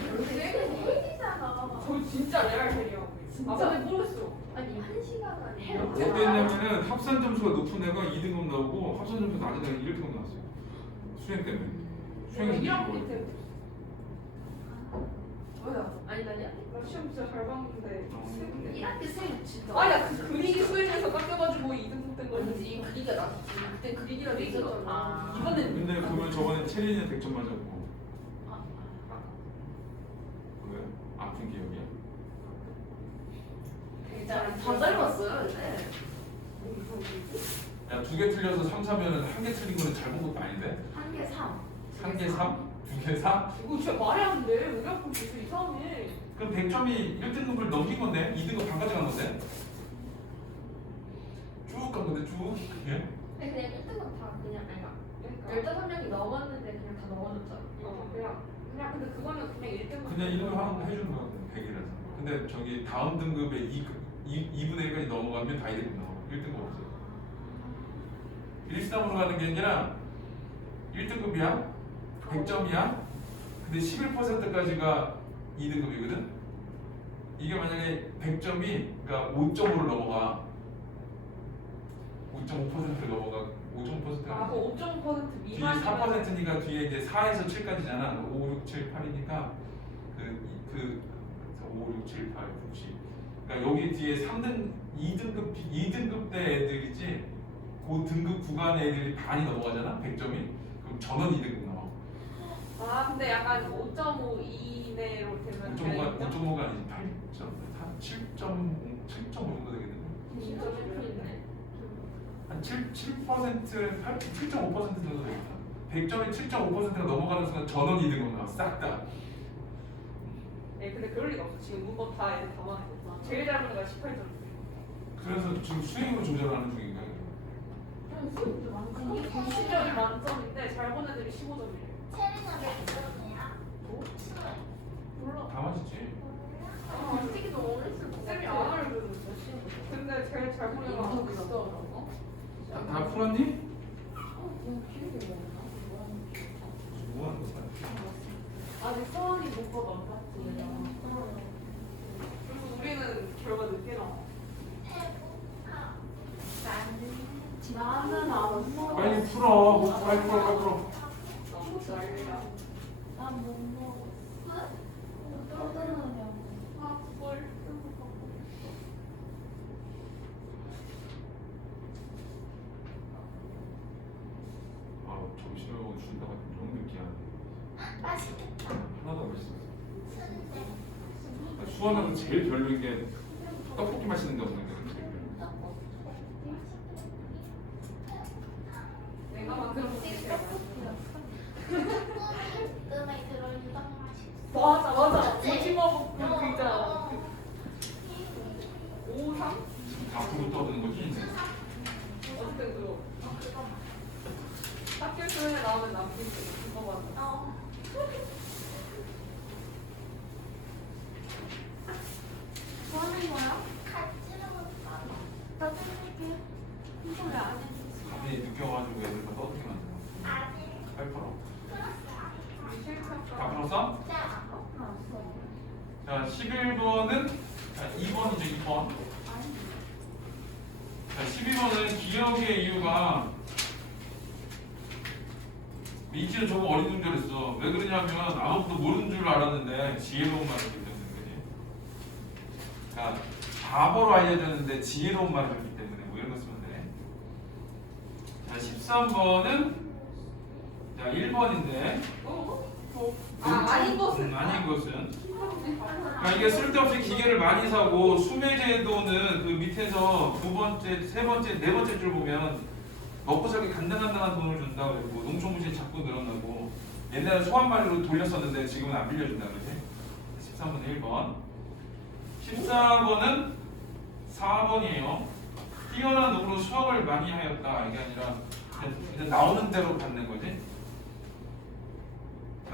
저 진짜 레알 캐리하고 있어. 진짜? 근데 모르겠어. 아니 1시간 안에 어떻게 했냐면은 합산 점수가 높은 애가 2등급 나오고 합산 점수가 낮은 애가 1등급 나왔어요. 수행 때문에. 내가 수행에서 1학기 이기고. 때. 뭐야? 아니 아니야? 나 시험 진짜 잘 봤는데. 어. 1학기 수행 진짜. 아니 나그 그리기 수행에서 깎여가지고 2등 된 거지. 아니지 그리기가 낫지. 그때 그리기라도 있었잖아. 아. 이번엔 근데 그러면 저번에 체린이 100점 맞았고 아, 왜? 아픈 기억이야? 진짜 다 닮았어요 이제. 야, 2개 틀려서 3, 4면은 1개 틀린 거는 잘 본 것도 아닌데? 한개 3. 1개 3? 2개 4? 이거 진짜 말이 안 돼. 우리 학교 무슨 이상해. 그럼 100점이 1등급을 넘긴 건데? 2등급 반까지 간 건데? 쭉 간 건데 쭉? 예? 근데 그냥 1등은 다 그냥 그러니까. 15명이 넘었는데 그냥 다 넘어졌잖아. 그냥 근데 그거는 그냥 1등. 그냥 1등 하는 해주는 거거든 100이라서. 근데 저기 다음 등급에 2분의 1까지 넘어가면 다 2등급 나와. 1등급 없어. 1-3으로 가는 게 아니라 1등급이야 100점이야 근데 11%까지가 2등급이거든 이게 만약에 100점이 그러니까 5점으로 넘어가 5.5%를 넘어가 5.5%가 아, 그 5.5% 뒤에 미만. 4%니까 뒤에 이제 4에서 7까지잖아 5, 6, 7, 8이니까 그 5, 6, 7, 8, 9, 10 그러니까 여기 뒤에 2등급 대 애들이지 그 등급 구간의 애들이 반이 넘어가잖아 100점이 그럼 전원 2등급 나와 아, 근데 약간 5.5 이내로 되면 5.5가 아니지 8점 7.5 정도 되겠는데 진짜 슬프네. 한 7%, 7.5% 정도 되겠다 100점이 7.5%가 넘어가는 순간 전원 2등급 나와 싹다 네, 근데 그럴 리가 없어. 지금 문법 다 애들 다 맞았어. 제일 잘 보는 애가 18점. 그래서 지금 수행으로 조절하는 중인 거야 그게 90점이 만점인데 잘 보는 애들이 15점이에요. 몰라. 다 맞지 솔직히 너무 어렸을 때 쌤이 안 알려줬는데. 근데 제일 잘 보는 애가 이거 있어. 다 풀었니? 그냥 기억이 안 나. 뭐 하는 거야? 아직 서울이 못봐도 안 봤지. 그리고 우리는 결과 늦게 나와. 나는 안 먹어. 빨리 풀어 빨리 풀어 너무 난리야. 난못 먹었어. 또 끊으냐고. 아, 그걸. 아 점심을 준다고 너무 느끼하네 맛있겠다. 하나도 안 맛있어 수원은 제일 별로인 게 떡볶이 맛있는 데 없는 게 내가 만든 음식이 제일 맛있어. 뜸에 들어있는 떡 맛있어. 맞아. 그치? 오징어 그 있잖아. 5, 3? 앞으로 떠드는 거지? 어쨌든 그거. 학교 수행에 나오는 남친 그거 맞아. 뭐 하는 거야? 같이 먹을까? 나 땡길게. 이거 왜안 해줬어? 갑자기 느껴가지고 애들 다 떠들게 만들어 아직 빨리 풀어 우리 다 실습가. 풀었어? 짜. 자 11번은 자 2번이죠 2번 자 12번은 기억의 이유가 민지는 저거 어린 줄 알았어 왜 그러냐면 아무것도 모르는 줄 알았는데 지혜로운 말을 듣기 때문에 그러니까 바보로 알려줬는데 지혜로운 말을 듣기 때문에 뭐 이런 거 쓰면 돼 자 13번은 자 1번인데 아닌 것은. 아닌 것은 그러니까 이게 쓸데없이 기계를 많이 사고 수매제도는 그 밑에서 두 번째, 세 번째, 네 번째 줄 보면 먹고 살기 간당간당한 돈을 준다고 그러고 농촌부지 자꾸 늘어나고 옛날에 소환말로 돌렸었는데 지금은 안 빌려준다 그러지 13번은 1번 14번은 4번이에요 뛰어난 눈으로 수학을 많이 하였다 이게 아니라 그냥 나오는 대로 받는 거지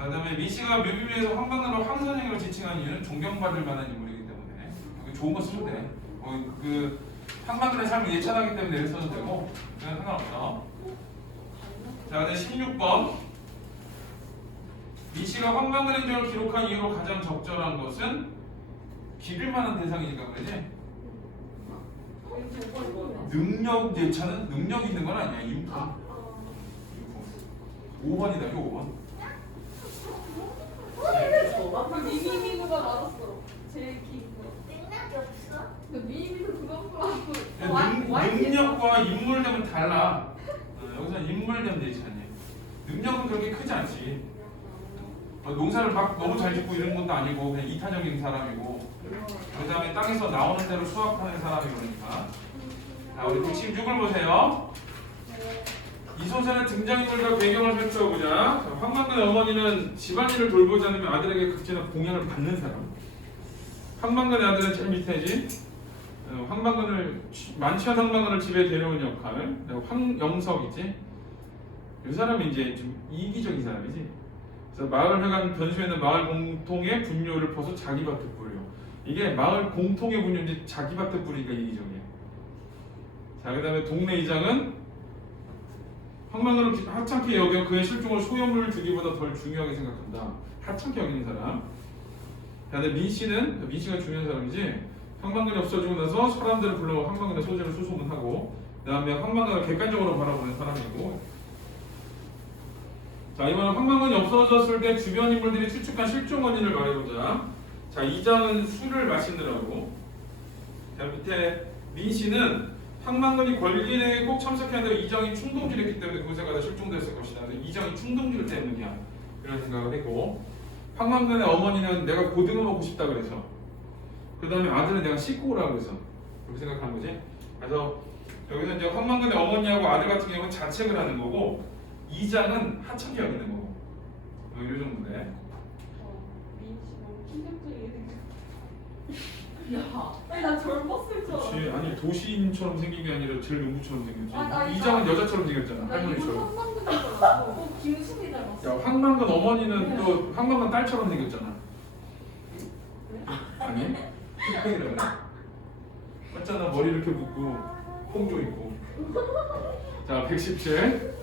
그 다음에 미씨가 묘비비에서 황방으로 황선생으로 지칭한 이유는 존경받을 만한 인물이기 때문에 여기 좋은 거 쓰면 돼. 그 황방들의 삶을 예찬하기 때문에 이렇게 써도 되고 그냥 상관없어. 자, 그다음 16번 미씨가 황방그랜저를 기록한 이유로 가장 적절한 것은 기를 만한 대상이니까 그러지? 능력 예찬은 능력 있는 건 아니야. 인품. 5번이다. 이거 5번. 미니미누가 맞았어. 제일 긴 거. 능력이 없어? 근데 미니미도 그거 하고 능력과 인물되면 달라. 여기서 인물되면 되지 않니? 능력은 그렇게 크지 않지. 농사를 막 너무 잘 짓고 이런 것도 아니고 그냥 이타적인 사람이고 그 다음에 땅에서 나오는 대로 수확하는 사람이 그러니까. 자, 우리 116을 보세요. 이 소설의 등장인물과 배경을 살펴보자. 자, 황만근의 어머니는 집안일을 돌보지 않으면 아들에게 극진한 공양을 받는 사람. 황만근의 아들은 제일 밑에지. 만취한 황만근을 집에 데려온 역할. 그리고 황영석이지. 이 사람이 이제 좀 이기적인 사람이지. 그래서 마을 회관 변수에는 마을 공통의 분뇨를 퍼서 자기 밭에 뿌려. 이게 마을 공통의 분뇨인데 자기 밭에 뿌리니까 이기적이야. 자, 그 다음에 동네 이장은 황만근을 하찮게 여겨 그의 실종을 소염을 주기보다 덜 중요하게 생각한다. 하찮게 여기는 사람. 근데 민씨가 중요한 사람이지. 황만근이 없어지고 나서 사람들을 불러 황만근의 소재를 수소문하고, 그 다음에 황만근을 객관적으로 바라보는 사람이고. 자, 이번엔 황만근이 없어졌을 때 주변 인물들이 추측한 실종 원인을 말해보자. 자, 이장은 술을 마시느라고. 자, 밑에 민씨는 황만근이 권리대회에 꼭 참석해야 한다고 이장이 충동질했기 때문에 그곳에 가다 실종됐을 것이다. 이장이 충동질 때문이야. 이런 생각을 했고, 황만근의 어머니는 내가 고등어 먹고 싶다 그래서, 그 다음에 아들은 내가 씻고 오라고 그래서 그렇게 생각한 거지. 그래서 여기서 이제 황만근의 어머니하고 아들 같은 경우는 자책을 하는 거고, 이장은 하찮게 여기는 거고. 이 정도인데. 민씨 너무 충격적이게 생겼어. 야 아니 나 젊었을 줄 알았어. 그치, 아니 도시인처럼 생긴 게 아니라 제일 농부처럼 생겼지. 아, 나 이장은 여자처럼 생겼잖아. 나 이분 할머니처럼. 한방금 닮았어. 김수미 닮았어. 야, 황만근 어머니는 또 황만근 딸처럼 생겼잖아. 아니? 흑백이라 그래. 맞잖아, 머리 이렇게 묶고 뽕조 있고. 자, 117.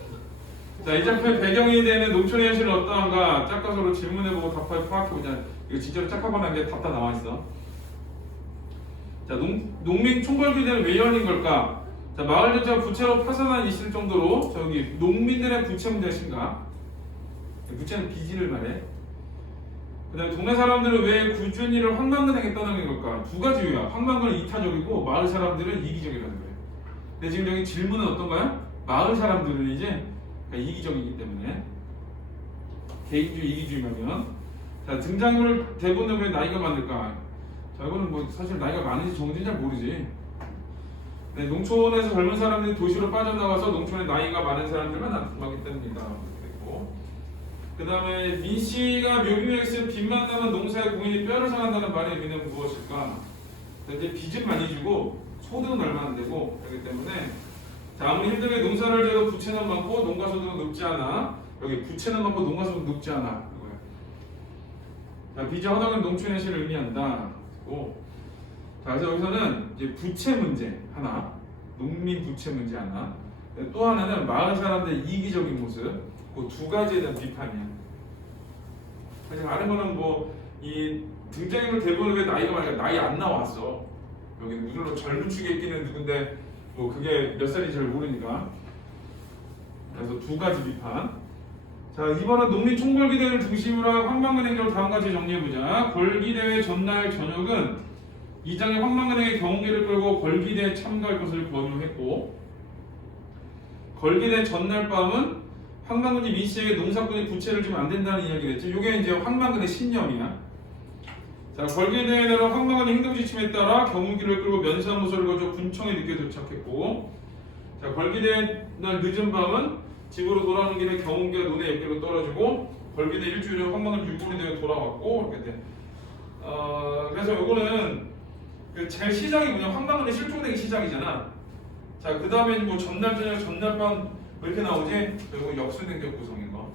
자, 이 작품의 배경에 대한 농촌의 현실은 어떠한가? 짝가서로 질문해보고 답하여 파악해보자. 이거 진짜로 짝하거나 게 답 다 나와있어. 자, 농민 총궐기대는 왜 열린 걸까? 자, 마을 전체가 부채로 파산한 있을 정도로 저기 농민들의 부채 문제가 심각. 부채는 빚을 말해. 그 다음에 동네 사람들은 왜 꾸준히를 황만근에게 떠나는 걸까? 두 가지 이유야. 황만근은 이타적이고 마을 사람들은 이기적이라는 거예요. 근데 지금 여기 질문은 어떤가요? 마을 사람들은 이제 그러니까 이기적이기 때문에 개인주의, 이기주의라면. 자, 등장인물 대부분은 왜 나이가 많을까? 자, 이거는 뭐 사실 나이가 많은지 적은지 잘 모르지. 네, 농촌에서 젊은 사람들이 도시로 빠져나와서 농촌에 나이가 많은 사람들만 나타나기 때문이다. 그랬고, 그 다음에 민씨가 묘비명에 쓰는 빚만 나면 농사의 공인이 뼈를 상한다는 말의 의미는 무엇일까? 이제 빚은 많이 주고 소득은 얼마 안 되고 그렇기 때문에, 자, 아무리 힘들게 농사를 지어도 부채는 많고 농가소득은 높지 않아. 여기 부채는 많고 농가소득은 높지 않아. 이거야. 자, 빚이 허덕은 농촌의 실을 의미한다. 고. 자, 그래서 여기서는 이제 부채 문제 하나, 농민 부채 문제 하나, 또 하나는 마을 사람들의 이기적인 모습, 그 두 가지에 대한 비판이야. 그래서 다른 거는 뭐 이 등장인물 대부분 왜 나이가 많으니까 나이 안 나왔어. 여기 물론 젊은 축에 있기는 누군데 뭐 그게 몇 살인지 잘 모르니까. 그래서 두 가지 비판. 자, 이번은 농민 총궐기대회를 중심으로 한 황만근 행적을 다음 같이 정리해보자. 걸기대회 전날 저녁은 이장이 황만근에게 경운기를 끌고 걸기대회에 참가할 것을 권유했고, 걸기대회 전날 밤은 황만근이 민씨에게 농사꾼이 부채를 주면 안 된다는 이야기를 했지. 이게 이제 황만근의 신념이야. 자, 걸기대회는 황만근의 행동지침에 따라 경운기를 끌고 면사무소를 거쳐 군청에 늦게 도착했고, 자, 걸기대회 날 늦은 밤은 집으로 돌아오는 길에 경운기가 논의 옆길로 떨어지고, 걸기대 일주일 후 황만근 율곡이 되어 돌아왔고, 이렇게 돼. 그래서 요거는 그 제일 시작이 뭐냐, 황만근이 실종되기 시작이잖아. 자, 그 다음에 뭐 전날 저녁, 전날 밤 왜 이렇게 나오지? 그리고 역수행적 구성인 거.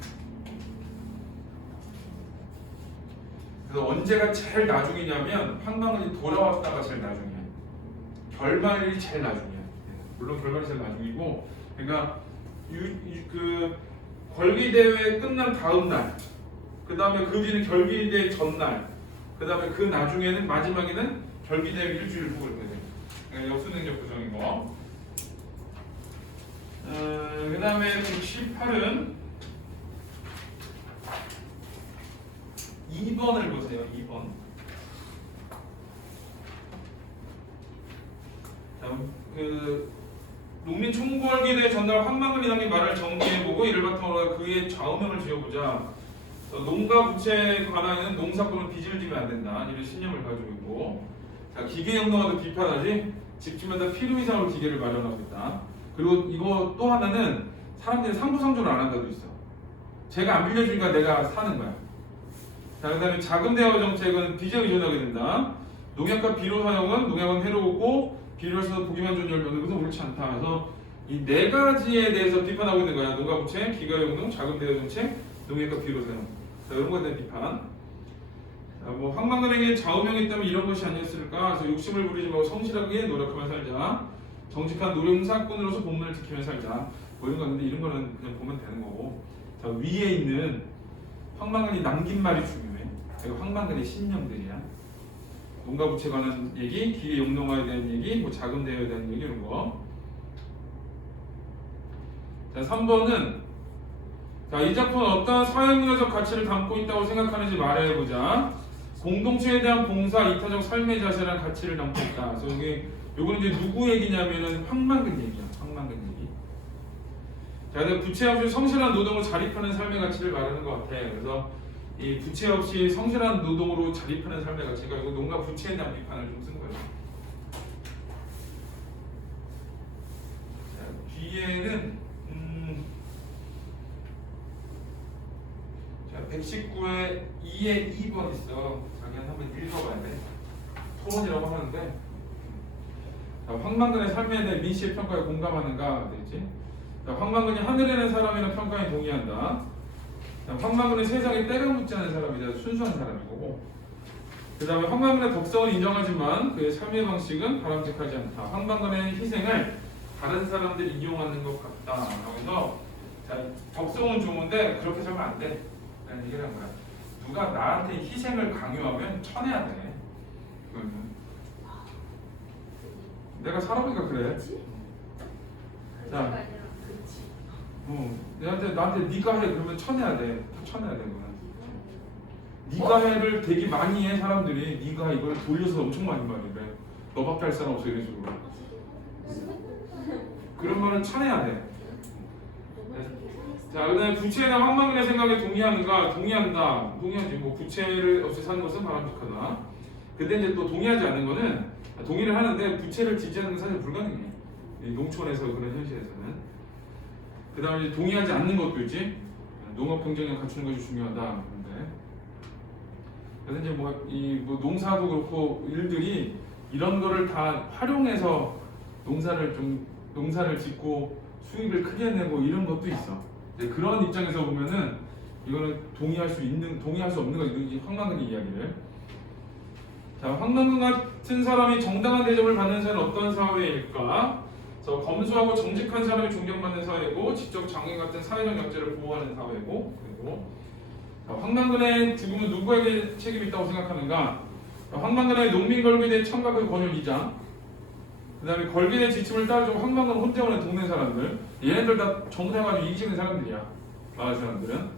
그래서 언제가 제일 나중이냐면 황만근이 돌아왔다가 제일 나중이야. 결말이 제일 나중이야. 물론 결말이 제일 나중이고, 그러니까 그 걸기대회 끝난 다음 날, 그 다음에 그 뒤는 결기대회 전날, 그 다음에 그 나중에는 마지막에는 결기대회 일주일 후 이렇게 돼. 그러니까 역수행적 구성인 거. 그 다음에 118은 2번을 보세요. 2번. 자, 농민 총궐기에 대해 전달 황만근이 남긴 말을 정리해보고 이를 바탕으로 그의 좌우명을 지어보자. 농가 부채에 관하여는 농사꾼은 빚을 지면 안 된다. 이런 신념을 가지고 있고, 자, 기계 영농화도 비판하지. 집집마다 필요 이상으로 기계를 마련하고 있다. 그리고 이거 또 하나는 사람들이 상부상조를 안 한다도 있어. 제가 안 빌려주니까 내가 사는 거야. 자, 그 다음에 자금 대여 정책은 빚에 의존하게 된다. 농약과 비료 사용은 농약은 해로웠고 비료를 써서 보기만 좋은 열매는 것은 옳지 않다. 그래서 이 네 가지에 대해서 비판하고 있는 거야. 농가 부채, 기가용농, 자금 대여 정책, 농약과 비료 사용. 자, 이런 거에 대한 비판. 자, 뭐 황만근에게 좌우명이 있다면 이런 것이 아니었을까? 그래서 욕심을 부리지 말고 성실하게 노력하며 살자. 정직한 노령사꾼으로서 본분을 지키며 살자. 뭐 이런 건데 이런 거는 그냥 보면 되는 거고. 자, 위에 있는 황만근이 남긴 말이 중요해. 이거 황만근의 신념들이야. 농가 부채 관한 얘기, 기계 용농화에 대한 얘기, 뭐 자금 대여에 대한 얘기 이런 거. 자, 3번은 자, 이 작품은 어떠한 사회문화적 가치를 담고 있다고 생각하는지 말해보자. 공동체에 대한 봉사, 이타적 삶의 자세라는 가치를 담고 있다. 그래서 여기 요거는 이제 누구 얘기냐면은 황만근 얘기야. 황만근 얘기. 자, 근데 부채 없이 성실한 노동을 자립하는 삶의 가치를 말하는 것 같아. 그래서 이 부채 없이 성실한 노동으로 자립하는 삶의 가치가 이거 농가 부채에 대한 비판을 좀 쓴 거예요. 자, 뒤에는 자, 119에 2에 2번 있어. 자기한 한번 읽어봐야 돼. 토론이라고 하는데 자, 황만근의 삶에 대해 민씨의 평가에 공감하는가 되지. 자, 황만근이 하늘에는 사람이라는 평가에 동의한다. 자, 황만근은 세상에 때가 묻지 않은 사람이다. 순수한 사람이고. 그 다음에 황만근의 덕성을 인정하지만 그의 삶의 방식은 바람직하지 않다. 황만근의 희생을 다른 사람들이 이용하는 것 같다. 그래서 자, 덕성은 좋은데 그렇게 살면 안 돼. 라는 얘기를 한 거야. 누가 나한테 희생을 강요하면 쳐내야 돼. 그거는. 내가 살아보니까 그래. 자, 나한테 네가 해 그러면 쳐내야 돼. 다 쳐내야 돼 그거는. 네가 해를 되게 많이 해 사람들이. 네가 이걸 돌려서 엄청 많이 말해. 너밖에 할 사람 없어 이런 식으로. 그런 말은 쳐내야 돼. 자, 그다음에 부채에 대한 황만근의 생각에 동의하는가? 동의한다. 동의하지. 뭐 부채를 없이 사는 것은 바람직하다. 근데 이제 또 동의하지 않는 거는 동의를 하는데 부채를 지지하는 건 사실 불가능해. 이 농촌에서 그런 현실에서는. 그 다음에 동의하지 않는 것도 있지. 농업 경쟁력 갖추는 것이 중요하다. 그런데 그래서 이제 뭐 농사도 그렇고 일들이 이런 거를 다 활용해서 농사를 짓고 수익을 크게 내고 이런 것도 있어. 그런 입장에서 보면은 이거는 동의할 수 없는 거 이 황만근의 이야기를. 자, 황만근 같은 사람이 정당한 대접을 받는 사회는 어떤 사회일까? 검소하고 정직한 사람이 존경받는 사회고, 지적 장애 같은 사회적 약자를 보호하는 사회고, 그리고 황만근의 죽음은 누구에게 책임이 있다고 생각하는가? 황만근의 농민 걸기대 참가의 권율 2장. 그 다음에 걸기대 지침을 따르고 황만근 혼자만의 동네 사람들. 얘네들 다 전부 다 가지고 이기시는 사람들이야. 마을 사람들은.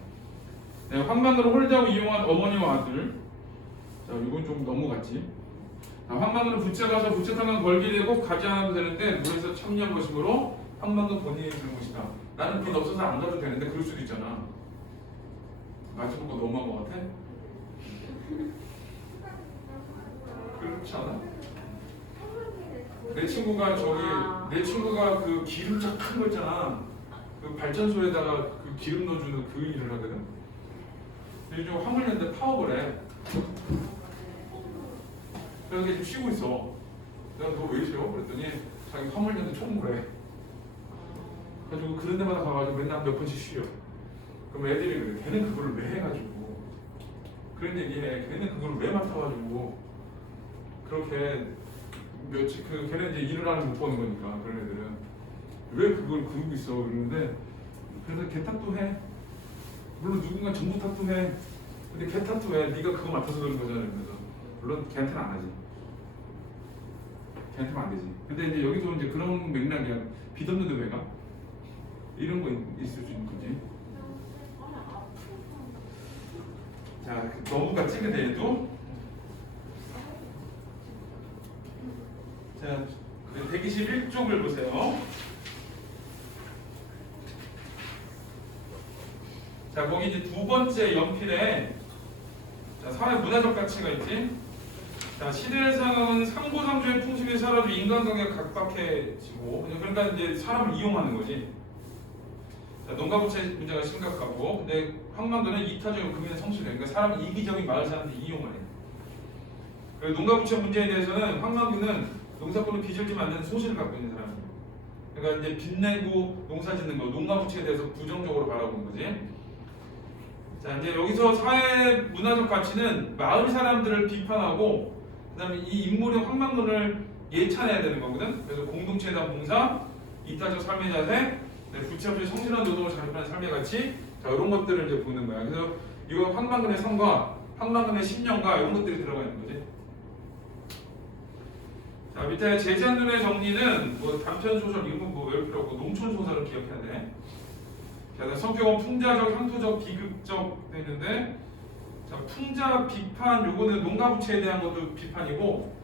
네, 황만근을 홀대하고 이용한 어머니와 아들. 자, 이건 좀 넘어갔지. 황만근은 부채 가서 부채 타면 걸기되고 가지 않아도 되는데 물에서 참여한 것이므로 황만근 본인이 그런 것이다. 나는 빚 없어서 안 가도 되는데 그럴 수도 있잖아. 맞춰볼 거 너무한 것 같아? 그렇지 않아? 내 친구가 그 기름차 큰 거 있잖아. 그 발전소에다가 그 기름 넣어주는 그 일을 하거든. 요즘 화물연대 파업을 해. 그래서 지금 쉬고 있어. 내가 너 왜 쉬어? 그랬더니 자기 화물연대 총무래. 그래가지고 그런 데마다 가가지고 맨날 몇 번씩 쉬어. 그럼 애들이 그래. 걔는 그걸 왜 해가지고 그런 얘기해. 걔는 그걸 왜 맡아가지고 그렇게 며칠 걔는 이제 일을 하는 못 보는 거니까 그런 애들은 왜 그걸 그러고 있어 그러는데 그래서 걔 탓도 해. 물론 누군가 정부 탓도 해. 근데 걔 탓도 해. 네가 그거 맡아서 그런 거잖아. 그래서 물론 걔한테는 안 하지. 걔한테는 안 되지. 근데 이제 여기도 이제 그런 맥락이야. 빚 없는데 왜 가? 이런 거 있을 수 있는 거지. 자, 너무가 찍은데 얘도. 자, 121쪽을 보세요. 자, 거기 이제 두 번째 연필에 자, 사회 문화적 가치가 있지. 자, 시대의 상황은 상고상조의 풍습이 사라져 인간관계가 각박해지고, 그러니까 이제 사람을 이용하는 거지. 자, 농가부채 문제가 심각하고, 근데 황만도는 이타적인 금융 성실해. 그러니까 사람이 이기적인 마을 사람한테 이용을 해. 그리고 농가부채 문제에 대해서는 황만도는 농사꾼을 빚을 지면 안 되는 소신을 갖고 있는 사람이에요. 그러니까 이제 빚내고 농사 짓는 거, 농가부채에 대해서 부정적으로 바라보는 거지. 자, 이제 여기서 사회 문화적 가치는 마을 사람들을 비판하고, 그다음에 이 인물의 황만군을 예찬해야 되는 거거든. 그래서 공동체에 대한 봉사, 이타적 삶의 자세, 부채 없이 성실한 노동을 자립하는 삶의 가치, 자, 이런 것들을 이제 보는 거야. 그래서 이거 황만군의 성과, 황만군의 신념과 이런 것들이 들어가 있는 거지. 자, 밑에 제자눈의 정리는 뭐 단편 소설 이런 거 뭐 외울 필요 없고 농촌 소설을 기억해야 돼. 자, 성격은 풍자적, 향토적, 비극적 돼 있는데, 자, 풍자 비판 요거는 농가부채에 대한 것도 비판이고,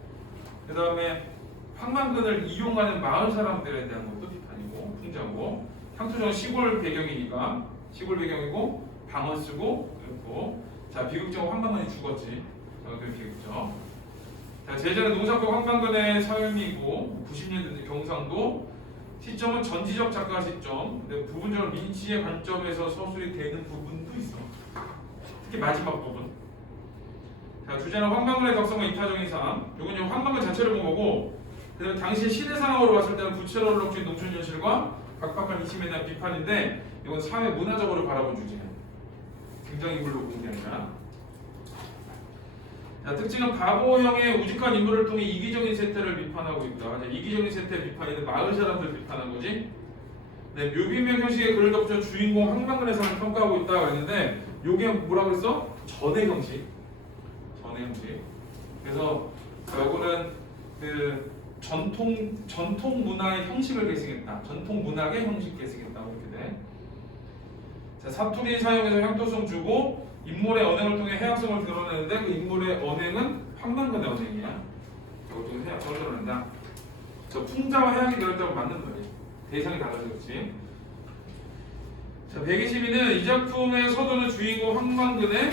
그 다음에 황만근을 이용하는 마을 사람들에 대한 것도 비판이고 풍자고, 향토적은 시골 배경이니까 시골 배경이고 방언 쓰고 그렇고, 자, 비극적은 황만근이 죽었지. 자, 그 비극적. 자, 제자는 농사꾼 황만근의 삶이고 90년대 경상도. 시점은 전지적 작가 시점. 근데 부분적으로 민씨의 관점에서 서술이 되는 부분도 있어. 특히 마지막 부분. 자, 주제는 황만근의 덕성과 이타적인 삶. 이건 이제 황만근 자체를 본 거고, 그다음에 당시 시대 상황으로 봤을 때는 부채롤록주의 농촌 현실과 각박한 이심에 대한 비판인데, 이건 사회 문화적으로 바라본 주제야. 등장인물로 보는 게 아니라. 자, 특징은 바보형의 우직한 인물을 통해 이기적인 세태를 비판하고 있다. 자, 이기적인 세태 비판인데 마을 사람들 비판한 거지. 네, 묘비명 형식의 글을 덮쳐 주인공 황만근의 삶을 평가하고 있다고 했는데, 요게 뭐라고 했어? 전의 형식. 전의 형식. 그래서 요거는 그 전통 문화의 형식을 계승했다. 전통 문학의 형식 계승했다고 이렇게 돼. 자, 사투리 사용해서 향토성 주고 인물의 언행을 통해 해학성을 드러내는데, 그 인물의 언행은 황만근의 언행이야. 이것도 해학성을 드러낸다. 저 풍자와 해학이 들었다고 맞는 말이야. 대상이 달라서 그렇지. 자, 122는 이 작품의 서도는 주인공 황만근의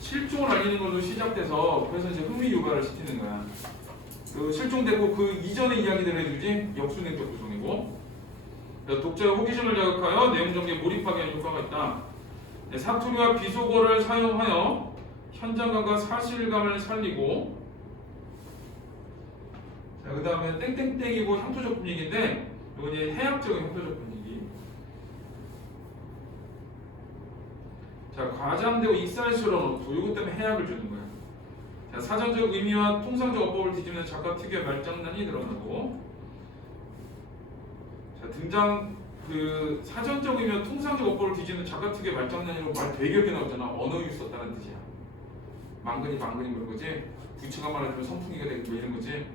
실종을 알리는 걸로 시작돼서, 그래서 이제 흥미 유발을 시키는 거야. 그 실종되고 그 이전의 이야기들을 해주지. 역순행적 구성이고, 독자의 호기심을 자극하여 내용 전개에 몰입하게 하는 효과가 있다. 네, 사투리와 비속어를 사용하여 현장감과 사실감을 살리고, 자, 그 다음에 땡땡땡이고 향토적 분위기인데, 이건 이제 해학적인 향토적 분위기. 자, 과장되고 익살스러운 어투, 이것 때문에 해학을 주는 거야. 자, 사전적 의미와 통상적 어법을 뒤집는 작가 특유의 말장난이 드러나고, 자, 등장 그 사전적 의미와 통상적 어법을 뒤집는 작가 특유의 말장난이라고 말 되게 길게 나오잖아. 언어유 썼다는 뜻이야. 망근이 그런 거지. 부처가 말하자면 선풍기가 되고 뭐 이런 거지.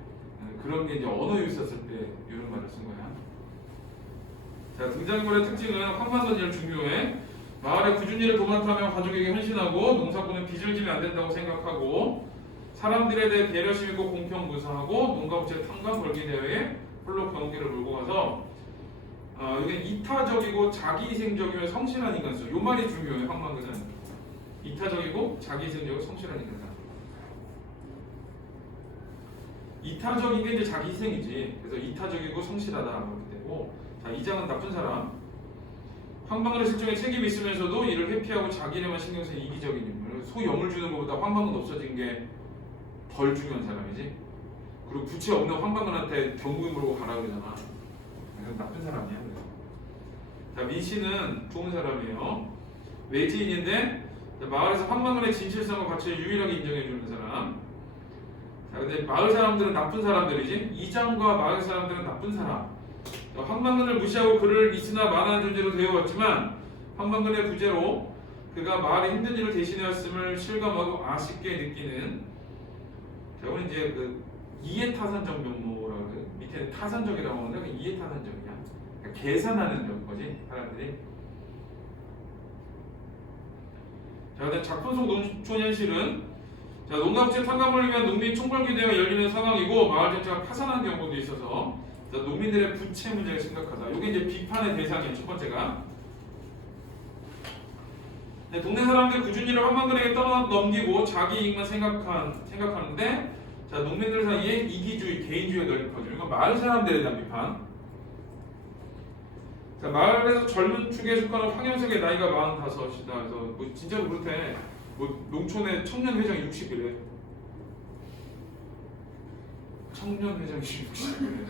그런 게 이제 언어유 썼을 때 이런 말을 쓴 거야. 자, 등장인물의 특징은 황만근이를 중요해. 마을의 꾸준히 일을 도맡아며 가족에게 헌신하고, 농사꾼은 빚을 지면 안 된다고 생각하고, 사람들에 대해 배려심 있고 공평 무사하고, 농가부채 탕감 벌기 대회에 홀로 경기를 몰고 가서, 여기 이타적이고 자기희생적이며 성실한 인간성. 요 말이 중요해. 황만근은 이타적이고 자기희생적이고 성실한 인간성. 이타적인 게 이제 자기희생이지. 그래서 이타적이고 성실하다 그렇게 되고, 자, 이장은 나쁜 사람. 황만근의 실종에 책임이 있으면서도 이를 회피하고 자기 일에만 신경 쓰는 이기적인 인물. 소염을 주는 것보다 황만근 없어진 게 덜 중요한 사람이지. 그리고 부채 없는 황만근한테 경고에 물고 가라 그러잖아. 그래서 나쁜 사람이야. 자, 민씨는 좋은 사람이에요. 외지인인데 마을에서 황만근의 진실성과 가치를 유일하게 인정해주는 사람. 자, 근데 마을 사람들은 나쁜 사람들이지. 이장과 마을 사람들은 나쁜 사람. 황만근을 무시하고 그를 있으나 마나한 존재로 되어왔지만, 황만근의 부재로 그가 마을의 힘든 일을 대신하였음을 실감하고 아쉽게 느끼는. 자, 오늘 이제 그 이해타산적 면모라고 그래. 밑에 타산적이라고 하는데 그 이해타산적이야. 그러니까 계산하는 거지 사람들이. 자, 그다음 작품 속 농촌 현실은 자, 농가업체 탕감을 위한 농민 총궐기대가 열리는 상황이고 마을 전체가 파산하는 경우도 있어서 자, 농민들의 부채 문제가 심각하다. 이게 이제 비판의 대상이에요. 첫 번째가. 네, 동네 사람들 꾸준히를 한방근에게 떠넘기고 자기 이익만 생각하는데 자, 농민들 사이에 이기주의, 개인주의가 널리 퍼지고 이건 마을 사람들에 대한 비판. 자, 마을에서 젊은 축에 속하는 황현석의 나이가 45이다. 그래서 뭐 진짜로 그렇대. 뭐 농촌의 청년 회장이 60이래. 청년 회장이 60이래.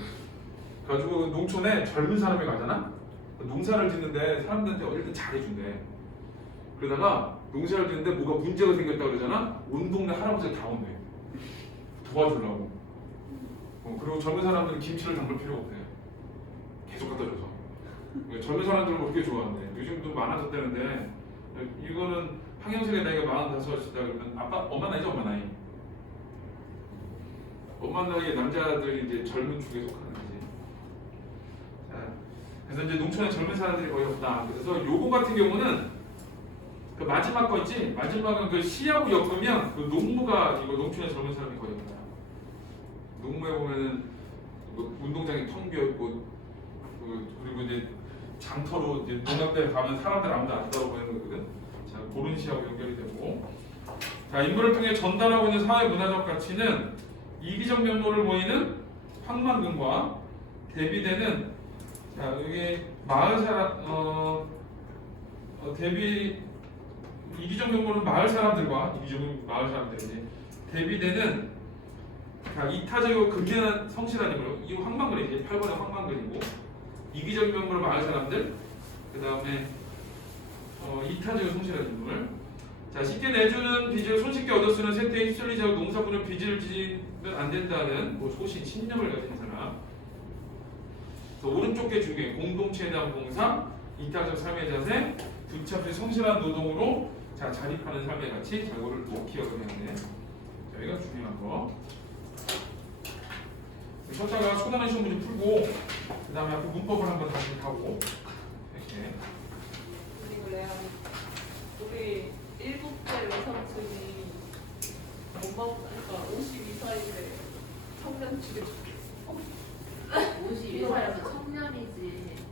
그래가지고 농촌에 젊은 사람이 가잖아. 농사를 짓는데 사람들한테 어릴 때 잘해준대. 그러다가 농사를 짓는데 뭐가 문제가 생겼다 그러잖아. 온 동네 할아버지가 다 온대. 도와주려고. 그리고 젊은 사람들은 김치를 담글 필요가 없대. 계속 갖다 줘서. 젊은 사람들은 그렇게 좋아한대. 요즘도 많아졌다는데 이거는 황영석의 나이가 45이다 그러면 아빠 엄마 나이죠, 엄마 나이. 엄마 나이에 남자들이 이제 젊은 축에 속하는 거지. 자, 그래서 이제 농촌에 젊은 사람들이 거의 없다. 그래서 요거 같은 경우는 그 마지막 거 있지? 마지막은 그 시하고 엮으면 그 농무가 이거 농촌에 젊은 사람이 거의 없다. 농무에 보면은 뭐 운동장이 텅 비어 있고 그리고 이제 장터로 이제 농약대 가면 사람들 아무도 안 따라보이는 거거든. 자, 그런 시하고 연결이 되고. 자, 인물을 통해 전달하고 있는 사회 문화적 가치는 이기적 면모를 보이는 황만근과 대비되는 자, 여기 마을 사람 이기적 면모는 마을 사람들과 이기적은 마을 사람들이지 대비되는 자, 이타적이고 근면한 성실한 인물 이 황만근이지 8번의 황만근이고 이기적 면모를 마을 사람들 그 다음에 이타적이고 성실한 인물 자, 쉽게 내주는 빚을 손쉽게 얻어 쓰는 세태에 휩쓸리지 않고 농사꾼은 빚을 지면 안 된다는 뭐 소신, 신념을 가진 사람. 그래서 오른쪽 게 중요해. 공동체에 대한 봉사, 이타적 삶의 자세, 부차없이 성실한 노동으로 자, 자립하는 삶의 가치. 자, 이거를 꼭 기억을 해야 돼. 자, 여기가 중요한 거. 첫자가 초단의 시험 문제 풀고 그 다음에 앞에 문법을 한번 다시 하고 이렇게. 그리고 내가 우리 7대 외삼촌이 엄마 그러니까 52살인데 청년 죽여 51살이면 청년이지.